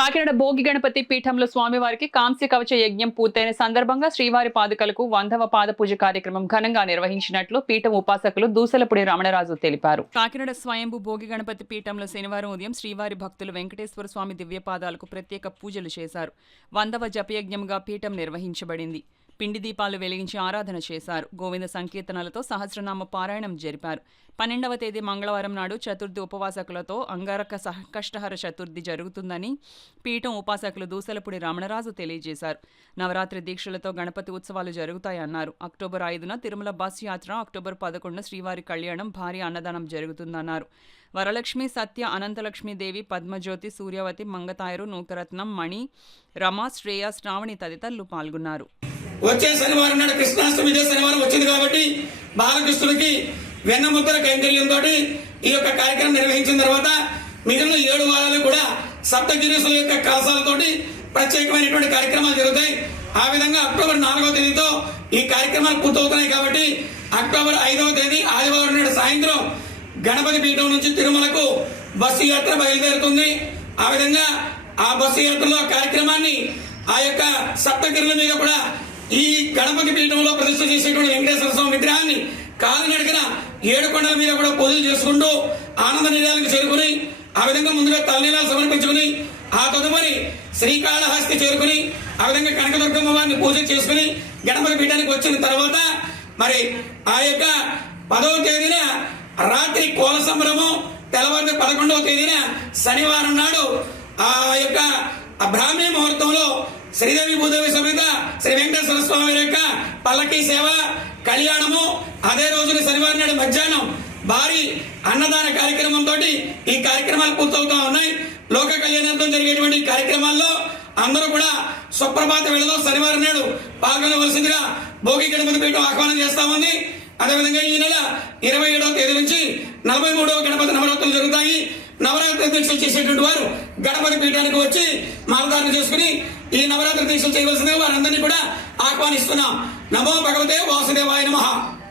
కాకినాడ భోగి గణపతి పీఠంలో స్వామివారికి కాంస్య కవచ యజ్ఞం పూర్తయిన సందర్భంగా శ్రీవారి పాదుకలకు 100వ పాద పూజ కార్యక్రమం ఘనంగా నిర్వహించినట్లు పీఠం ఉపాసకులు దూసలపూడి రమణరాజు తెలిపారు. కాకినాడ స్వయంభూ భోగి గణపతి పీఠంలో శనివారం ఉదయం శ్రీవారి భక్తులు వెంకటేశ్వర స్వామి దివ్యపాదాలకు ప్రత్యేక పూజలు చేశారు. 100వ జపయజ్ఞంగా పీఠం నిర్వహించబడింది. పిండి దీపాలు వెలిగించి ఆరాధన చేశారు. గోవింద సంకీర్తనలతో సహస్రనామ పారాయణం జరిపారు. 12వ తేదీ మంగళవారం నాడు చతుర్థి ఉపవాసకులతో అంగారక కష్టహర చతుర్థి జరుగుతుందని పీఠం ఉపాసకులు దూసలపూడి రమణరాజు తెలియజేశారు. నవరాత్రి దీక్షలతో గణపతి ఉత్సవాలు జరుగుతాయన్నారు. అక్టోబర్ 5న తిరుమల బస్ యాత్ర, అక్టోబర్ 11న శ్రీవారి కళ్యాణం, భారీ అన్నదానం జరుగుతుందన్నారు. వరలక్ష్మి, సత్య, అనంతలక్ష్మీదేవి, పద్మజ్యోతి, సూర్యవతి, మంగతాయరు, నూకరత్నం, మణి, రమ, శ్రేయ, శ్రావణి తదితరులు పాల్గొన్నారు. వచ్చే శనివారం నాడు కృష్ణాష్టమి శనివారం వచ్చింది కాబట్టి బాలకృష్ణుడికి వెన్నముద్దల కైంకర్యంతో ఈ యొక్క కార్యక్రమం నిర్వహించిన తర్వాత మిగిలిన 7 వారాలు కూడా సప్తగిరీసుల యొక్క కలశాలతోటి ప్రత్యేకమైనటువంటి కార్యక్రమాలు జరుగుతాయి. ఆ విధంగా అక్టోబర్ 4వ తేదీతో ఈ కార్యక్రమాలు పూర్తవుతున్నాయి కాబట్టి అక్టోబర్ 5వ తేదీ ఆదివారం నాడు సాయంత్రం గణపతి పీఠం నుంచి తిరుమలకు బస్సు యాత్ర బయలుదేరుతుంది. ఆ విధంగా ఆ బస్సు యాత్రలో కార్యక్రమాన్ని ఆ యొక్క సప్తగిరుల మీద కూడా ఈ గణపతి పీఠంలో ప్రతిష్ఠ చేసేటువంటి వెంకటేశ్వర స్వామి విగ్రహాన్ని కాలినడకన 7 కొండల మీద కూడా పూజలు చేసుకుంటూ ఆనంద నిలయాలకు చేరుకుని ఆ విధంగా ముందుగా తలనీలాలు సమర్పించుకుని ఆ తదుపరి శ్రీకాళహస్తి చేరుకుని ఆ విధంగా కనకదుర్గమ్మ వారిని పూజ చేసుకుని గణపతి పీఠానికి వచ్చిన తర్వాత మరి ఆ యొక్క 10వ తేదీన రాత్రి కోల సంబరము, తెల్లవారి 11వ తేదీన శనివారం నాడు ఆ యొక్క బ్రాహ్మీ ముహూర్తంలో శ్రీదేవి భూదేవి సమేత శ్రీ వెంకటేశ్వర స్వామి యొక్క పల్లకి సేవ, కళ్యాణము, అదే రోజున శనివారం నాడు మధ్యాహ్నం భారీ అన్నదాన కార్యక్రమంతో ఈ కార్యక్రమాలు పూర్తవుతా ఉన్నాయి. లోక కళ్యాణంతో జరిగేటువంటి కార్యక్రమాల్లో అందరూ కూడా సుప్రభాత వేళలో శనివారం నాడు పాల్గొనవలసిందిగా భోగి గణపతి పీఠం ఆహ్వానం చేస్తా ఉంది. అదేవిధంగా ఈ నెల 27వ తేదీ నుంచి 43వ గణపతి నవరాత్రులు జరుగుతాయి. నవరాత్రి దీక్షలు చేసేటువంటి వారు గణపతి పీఠానికి వచ్చి మాలధారణ చేసుకుని ఈ నవరాత్రి దీక్షలు చేయవలసిందిగా వారందరినీ కూడా ఆహ్వానిస్తున్నాం. నమో భగవతే వాసుదేవాయ నమః.